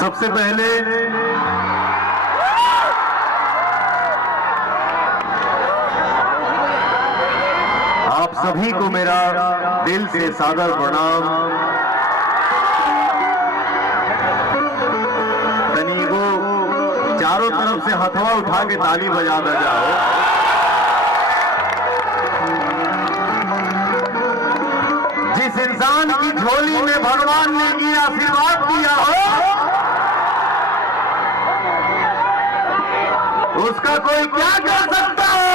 सबसे पहले आप सभी को मेरा दिल से सादर प्रणाम। तनीको चारों तरफ से हथवा उठा के ताली बजा दे जाओ। जिस इंसान की झोली में भगवान ने ये आशीर्वाद दिया हो, उसका कोई क्या कर सकता है?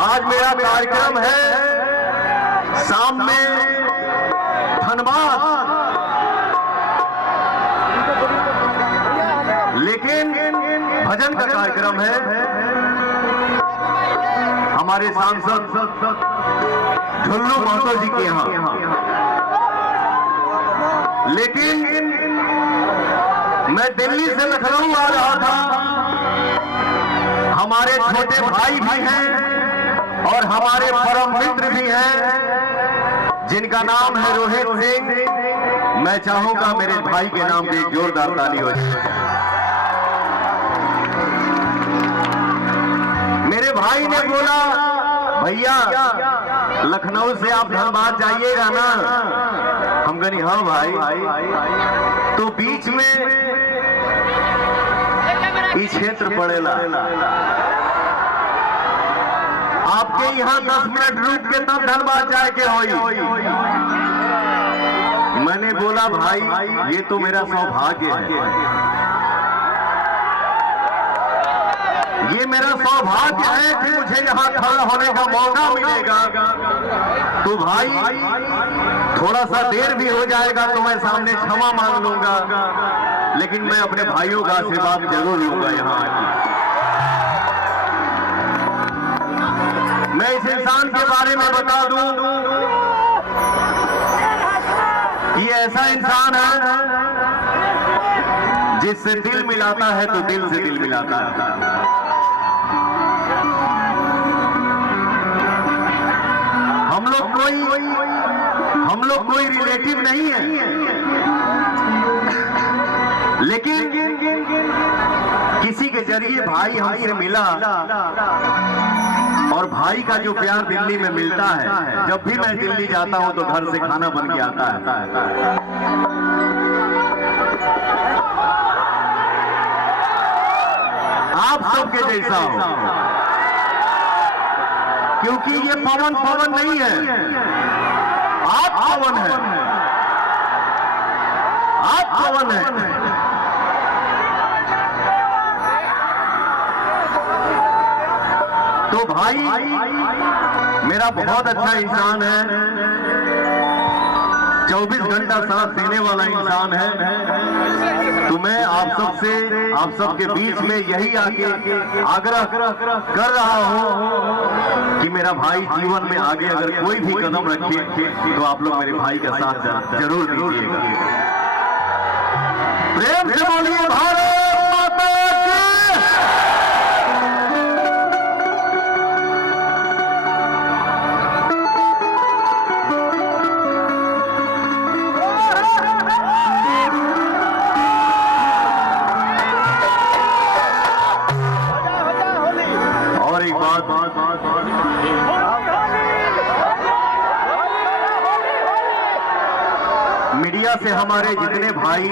आज मेरा कार्यक्रम है शाम में धनबाद, लेकिन भजन का कार्यक्रम है हमारे सांसद झुल्लू महतो जी के यहाँ। लेकिन मैं दिल्ली से लखनऊ आ रहा था। हमारे छोटे भाई भी हैं और हमारे परम मित्र भी हैं जिनका नाम है रोहित सिंह। मैं चाहूंगा मेरे भाई के नाम पे एक जोरदार ताली हो जाए। मेरे भाई ने बोला, भैया लखनऊ से आप धनबाद जाइएगा ना? हम कहीं हाँ भाई। तो बीच में ये क्षेत्र पड़ेला, आपके यहाँ 10 मिनट रुक के तब धनबाद जाए के होई। मैंने बोला भाई ये तो मेरा सौभाग्य है, ये मेरा सौभाग्य है कि मुझे यहाँ खड़ा होने का मौका मिलेगा। तो भाई थोड़ा सा देर भी हो जाएगा तो मैं सामने क्षमा मांग लूंगा, लेकिन मैं अपने भाइयों का आशीर्वाद जरूर लूंगा यहाँ आके। मैं इस इंसान के बारे में बता दूं कि ऐसा इंसान है जिससे दिल मिलाता है तो दिल से दिल मिलाता है। हम लोग कोई रिलेटिव नहीं है, लेकिन किसी के जरिए भाई हमसे मिला और भाई का जो प्यार दिल्ली में मिलता है। जब भी मैं दिल्ली जाता हूं तो घर से खाना बन के आता है। आप सबके जैसा हो, क्योंकि ये पवन पवन नहीं है, आप पवन है, आप पवन है। तो भाई मेरा बहुत अच्छा इंसान है, 24 घंटा साथ देने वाला इंसान है। तो मैं आप सबके बीच में यही आग्रह कर रहा हूं कि मेरा भाई जीवन में आगे अगर कोई भी कदम रखे तो आप लोग मेरे भाई का साथ जरूर दीजिएगा। प्रेम से बोलिए भारत माता की। मीडिया से हमारे जितने भाई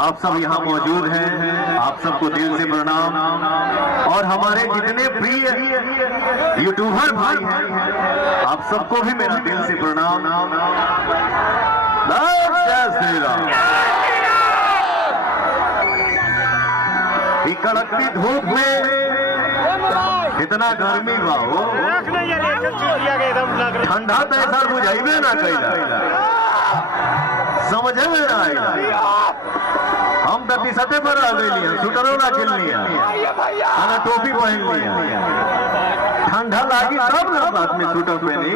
आप सब यहाँ मौजूद हैं, आप सबको दिल से प्रणाम। और हमारे जितने प्रिय यूट्यूबर भाई हैं, आप सबको भी मेरा दिल से प्रणाम। जय श्री राम। कड़कती धूप में कितना गर्मी बा हो, ठंडा तो ऐसा बुझाइबे ना कैला, समझ में ना आएगा। हम तो टी-शर्टे पर आ गई, स्वेटरों ना खेल लिया, टोपी पहन लिया। ठंडा लागी तब ना बात में स्वेटर पहनी।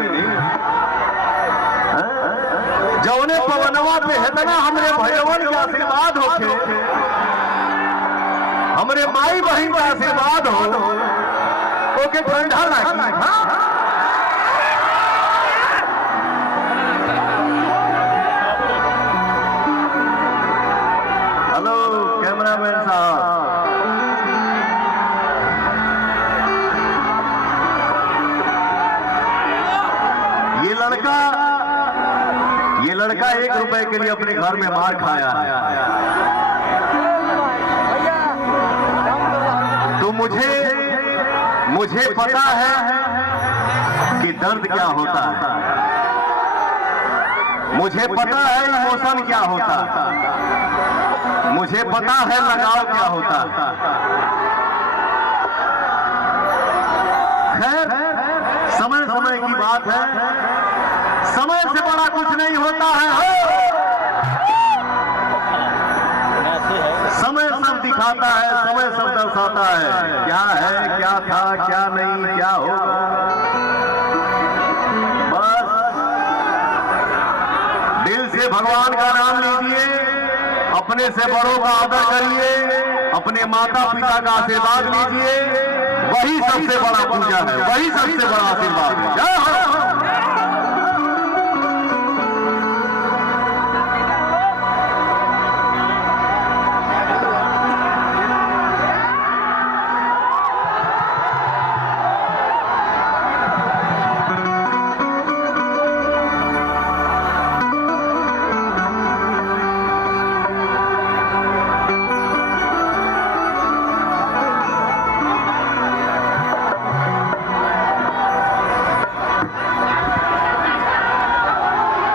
जौने पवनवा पे इतना हमरे भैरवन का आशीर्वाद होके, हमरे माई बहन का आशीर्वाद हो, ओके ठंडा लागी। 1 रुपए के लिए अपने घर में मार खाया है। तो मुझे पता है कि दर्द क्या होता है, मुझे पता है इमोशन क्या होता है, मुझे पता है लगाव क्या होता है। खैर, समय समय की बात है, समय से बड़ा कुछ नहीं होता है। समय सब दिखाता है, समय सब दर्शाता है क्या है, क्या था, क्या नहीं, क्या होगा। बस दिल से भगवान का नाम लीजिए, अपने से बड़ों का आदर करिए, अपने माता पिता का आशीर्वाद लीजिए, वही सबसे बड़ा पूजा है, वही सबसे बड़ा आशीर्वाद है। जय हो।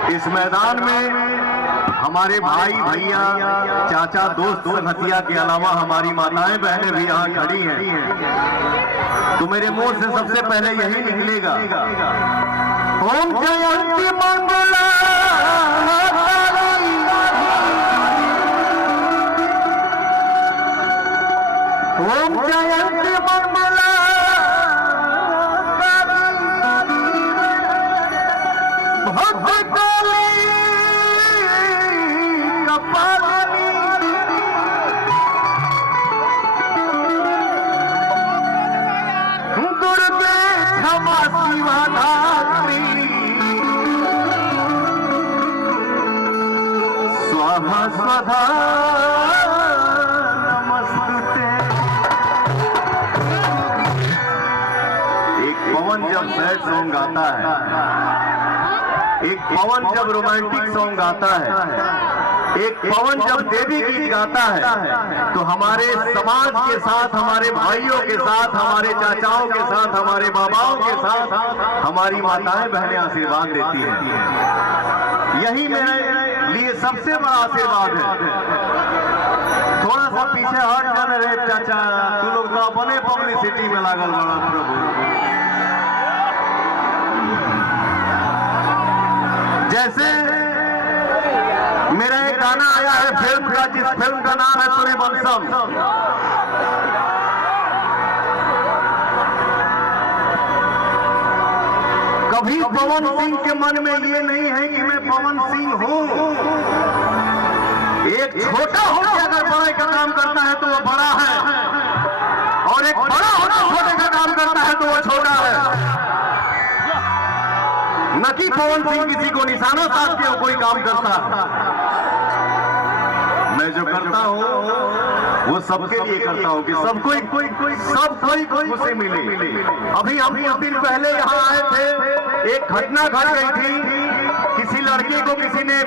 इस मैदान में हमारे भाई भैया चाचा दोस्त संगतिया के अलावा हमारी माताएं बहनें भी यहाँ खड़ी हैं। तो मेरे मुंह से सबसे पहले यही निकलेगा, ओम जयंती मंगला, ओम जयंती मंगला, स्वाहा स्वधा नमस्तुते। एक पवन जब सैड सॉन्ग गाता है, एक पवन जब रोमांटिक सॉन्ग गाता है, एक पवन जब देवी गीत गाता है, तो हमारे समाज के साथ, हमारे भाइयों के साथ, हमारे चाचाओं के साथ, हमारे बाबाओं के साथ हमारी माताएं बहनें आशीर्वाद देती हैं। यही मेरे लिए सबसे बड़ा आशीर्वाद है। थोड़ा सा पीछे हट जाने रे चाचा, तू लोग तो अपने पब्लिसिटी में लागल बड़ा प्रभु। जैसे मेरा एक गाना आया है फिल्म का, जिस फिल्म का नाम है सूर्यवंशम। कभी पवन सिंह के मन में ये नहीं है कि मैं पवन सिंह हूं। एक छोटा होकर अगर बड़े का काम करता है तो वो बड़ा है, और एक बड़ा होकर छोटे का काम करता है तो वो छोटा है। न कि पवन सिंह किसी को निशाना साध के कोई काम करता है। मैं जो करता हूँ वो सबके लिए करता हूँ कि सबको कोई खुशी मिले। अभी हम कुछ दिन पहले यहाँ आए थे, एक घटना घट गई थी, किसी लड़के को किसी ने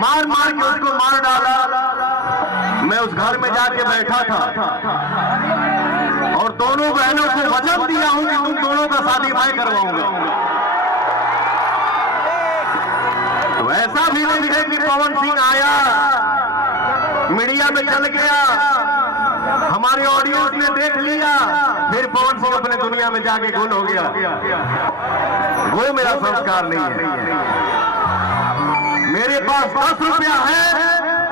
मार के उसको मार डाला। मैं उस घर में जाके बैठा था और दोनों बहनों को वचन दिया हूँ कि तुम दोनों का शादी मैं करवाऊंगा। तो ऐसा भी नहीं है कि पवन सिंह आया, मीडिया में चल गया, हमारे ऑडियंस ने देख लिया, फिर पवन सिंह अपने दुनिया में जाके गुल हो गया। वो मेरा संस्कार नहीं है। मेरे पास 10 रुपया है,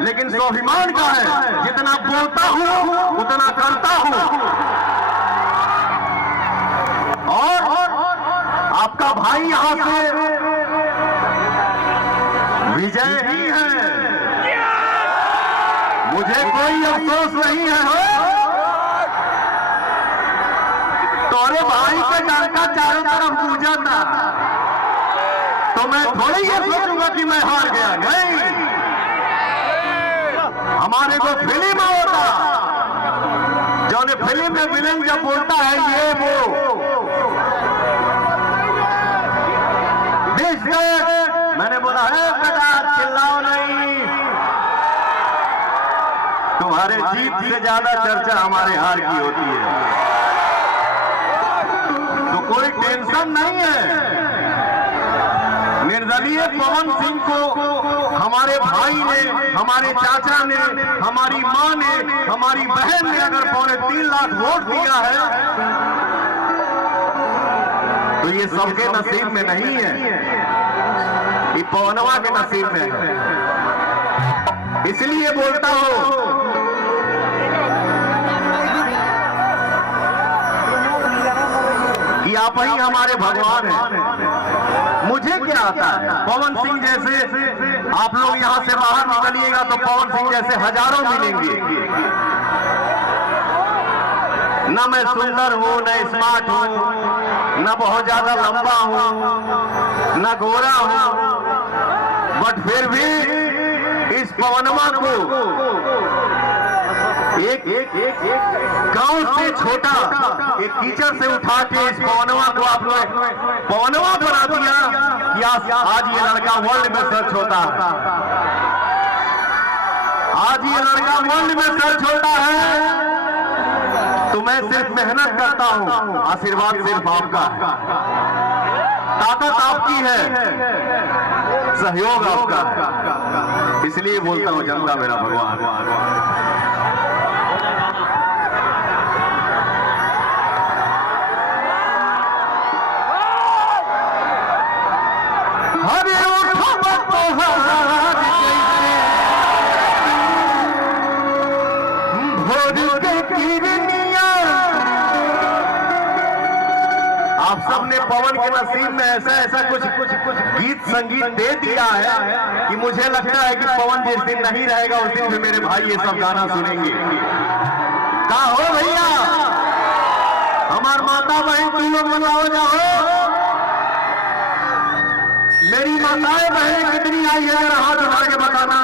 लेकिन स्वाभिमान का है। जितना बोलता हूँ उतना करता हूँ। और आपका भाई यहाँ से विजय ही है, मुझे कोई अफसोस नहीं है। तोरे भाई के डर का चारों तरफ पूजा था, तो मैं थोड़ी ये सोचूंगा कि मैं हार गया। नहीं, हमारे को फिल्म होता, जो ने फिल्म में विलेन जब बोलता है ये वो मैंने बोला है बेटा चिल्लाओ तुम्हारे जीत से ज्यादा चर्चा हमारे हार की होती है, तो कोई टेंशन नहीं है। निर्दलीय पवन सिंह को हमारे भाई ने, हमारे चाचा ने, हमारी मां ने, हमारी बहन ने अगर 3.25 लाख वोट दिया है तो ये सबके नसीब में नहीं है, ये पवनवा के नसीब में है। इसलिए बोलता हूं कि आप ही हमारे भगवान हैं। मुझे क्या आता है, पवन सिंह जैसे आप लोग यहां से बाहर निकलिएगा तो पवन सिंह जैसे हजारों मिलेंगे। न मैं सुंदर हूं, न स्मार्ट हूं, न बहुत ज्यादा लंबा हूं, न गोरा हूं, बट फिर भी इस पवनमा को एक गांव से छोटा एक कीचड़ से उठा के इस पवनवा को आप लोग पवनवा बना दिया कि आज ये लड़का वर्ल्ड में सर्च होता है। आज ये लड़का वर्ल्ड में सर्च होता है। तो मैं सिर्फ मेहनत करता हूं, आशीर्वाद सिर्फ आपका है, ताकत आपकी है, सहयोग आपका है। इसलिए बोलता हूं जनता मेरा भगवान। आप सबने पवन के नसीब में ऐसा कुछ गीत संगीत दे दिया है कि मुझे लगता है कि पवन जिस दिन नहीं रहेगा उस दिन भी मेरे भाई ये सब गाना सुनेंगे। कहा हो भैया, हमार माता बहन तुम लोग बताओ जाओ, मेरी माताएं बहनें कितनी आई है अगर हाथ उठा के बताना।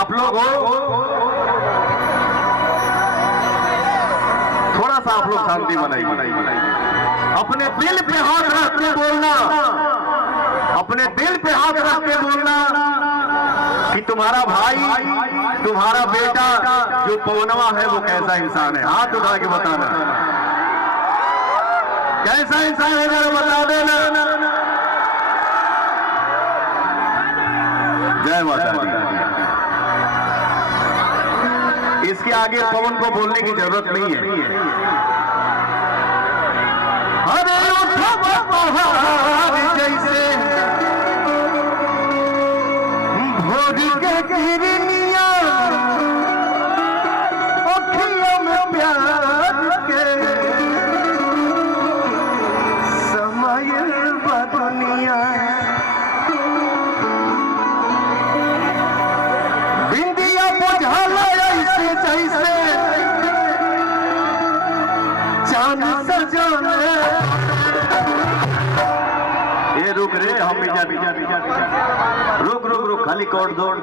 आप लोग हो, थोड़ा सा आप लोग शांति बनाइए। अपने दिल पे हाथ रख के बोलना, अपने दिल पे हाथ रख के बोलना कि तुम्हारा भाई, तुम्हारा बेटा जो पवनवा है वो कैसा इंसान है। हाथ उठा के बताना कैसा इंसान है, जरा बता देना। जय माता दी। इसके आगे पवन को बोलने की जरूरत नहीं है। अरे जैसे भोर के किरनिया अखियों में प्यार के समय बदनिया बिंदिया बुझल ऐसे जैसे चांद सजन। ये रुक रे, हम रुक खाली कोड दौड़।